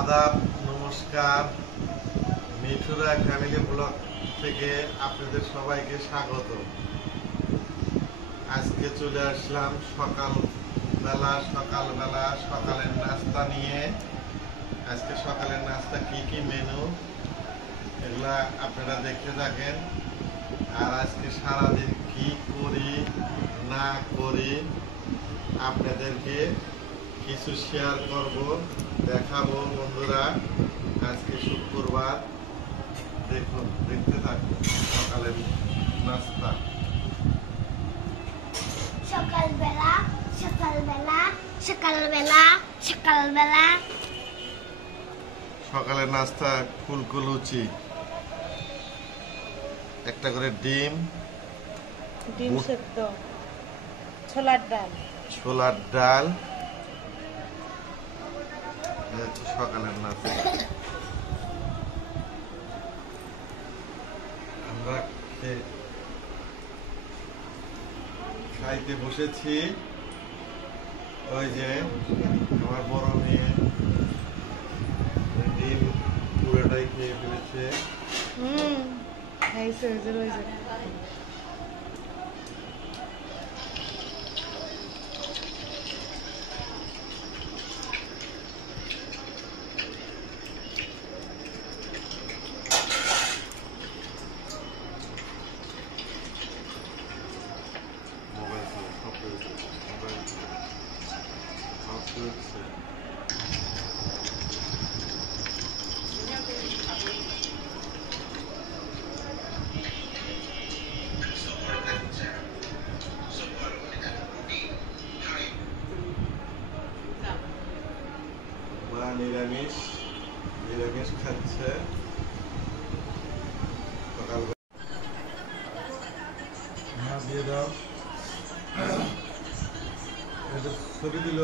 আদাব, নমস্কার। মিঠুরা family blog থেকে আপনাদের সবাইকে স্বাগত। আজকে চলে আসলাম সকালবেলা সকালের নাস্তা নিয়ে। আজকে সকালের নাস্তা কি মেনু এগুলা আপনারা দেখতে থাকেন। আর আজকে সারাদিন কি করি না করি আপনাদেরকে কিছু শেয়ার করব, দেখাবো বন্ধুরা। আজকে শুক্রবার, দেখুন, দেখতে থাকুন সকালের নাস্তা। সকালবেলা সকালের নাস্তা ফুলকো লুচি, একটা করে ডিম সেদ্ধ, ছোলার ডাল। সকালের নাস্তা আমরা খাইতে বসেছি। ওই যে আমার বড় মেয়ে ডিম পুরোটাই খেয়ে ফেলেছে। নিরামিষ খাচ্ছে সকালবেলা। দিয়ে দাও, ছবি দিল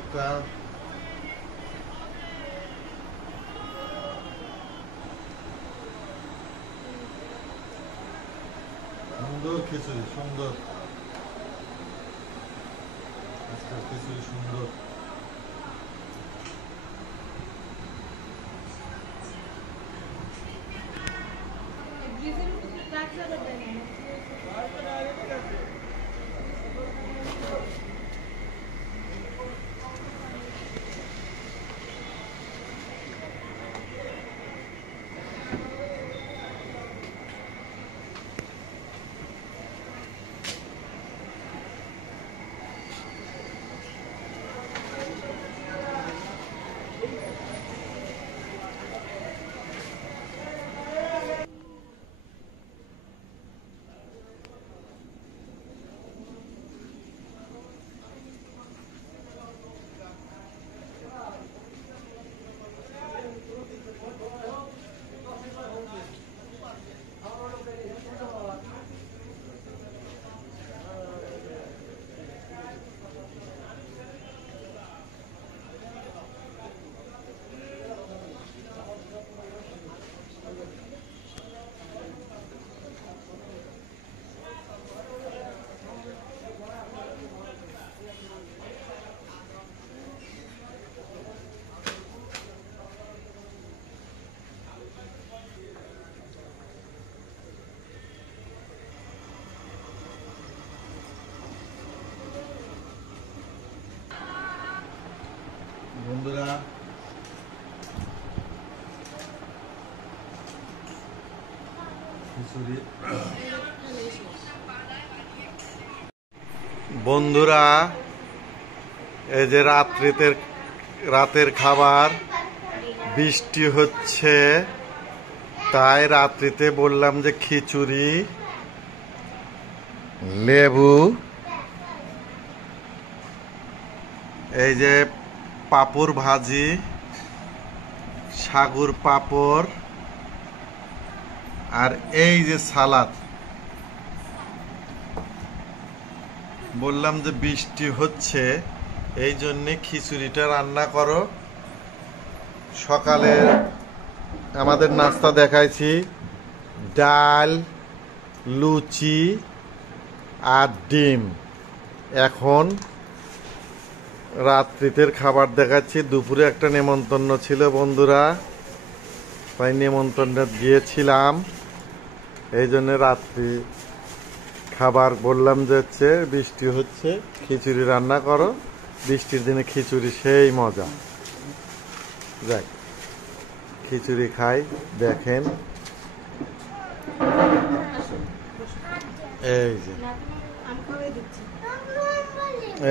একটা। সুন্দর খিচুড়ি, সুন্দর। আজকাল খিচুড়ি সুন্দর। বন্ধুরা, এই যে রাতের খাবার, বৃষ্টি হচ্ছে তাই রাত্রিতে বললাম যে খিচুড়ি, লেবু, এই যে পাপড় ভাজি, সাগুর পাপড়, আর এই যে সালাদ। বললাম যে বৃষ্টি হচ্ছে এই জন্যে খিচুড়িটা রান্না করো। সকালে আমাদের নাস্তা দেখাইছি, ডাল, লুচি আর ডিম। এখন রাত্রিতের খাবার দেখাচ্ছি। দুপুরে একটা নেমন্তন্ন ছিল বন্ধুরা, তাই নেমন্তন্নে গিয়েছিলাম। এই জন্য রাত্রি খাবার বললাম যে হচ্ছে বৃষ্টি হচ্ছে, খিচুড়ি রান্না করো। বৃষ্টির দিনে খিচুড়ি সেই মজা। যাক, খিচুড়ি খাই। দেখেন এই যে,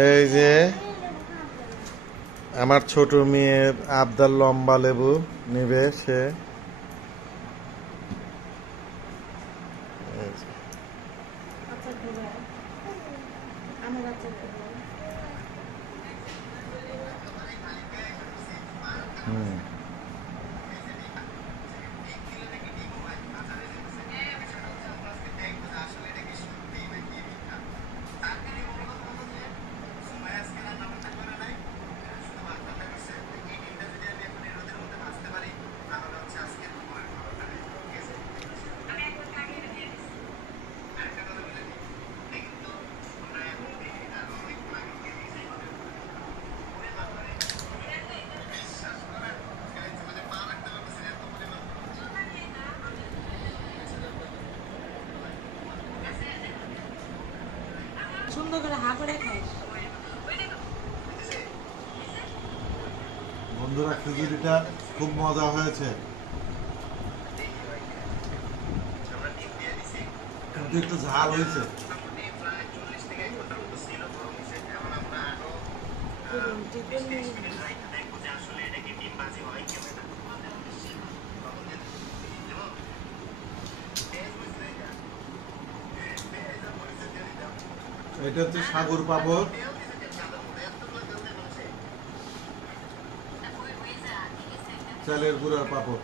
এই যে আমার ছোট মেয়ের আবদার লম্বা লেবু নিবে সে। সুন্দর করে হা করে খাই। বন্ধুরা, খিচুড়িটা খুব মজা হয়েছে, কিন্তু একটু ঝাল হয়েছে। এটা হচ্ছে সাগর পাপড়, চালের গুঁড়ার পাপড়।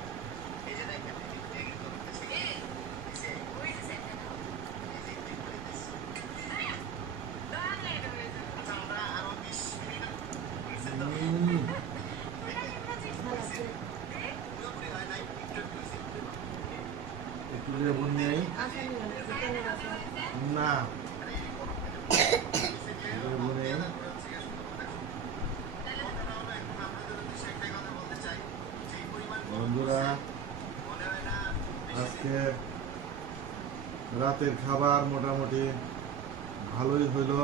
একটু লেবু নেই না, লেবু নেই। বন্ধুরা, আজকে রাতের খাবার মোটামুটি ভালোই হইলো।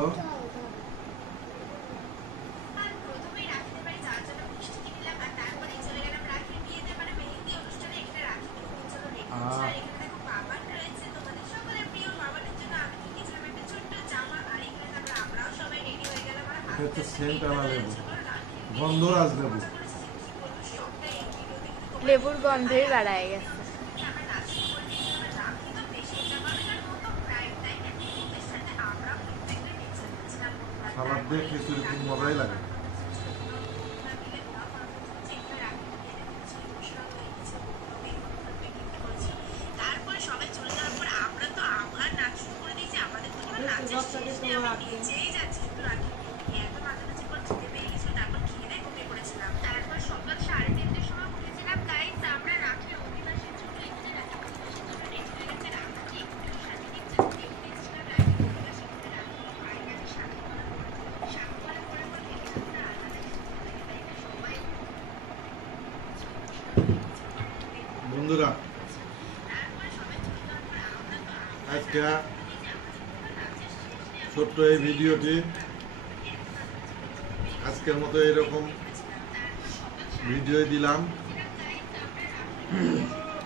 এটা হচ্ছে সেন্ট আনা লেবু, গন্ধরাজ লেবু। লেবুর গন্ধই বাড়ায় গেছে। সালাদ দিয়ে খিচুড়ি খুব মজাই লাগে। বন্ধুরা, আজকে ছোট্ট এই ভিডিওটি আজকের মতো এরকম ভিডিও দিলাম।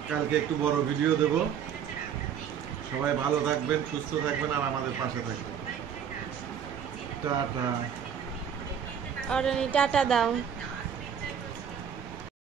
কালকে একটু বড় ভিডিও দেব। সবাই ভালো থাকবেন, সুস্থ থাকবেন, আর আমাদের পাশে থাকবেন। টাটা। অরণি টাটা দাও।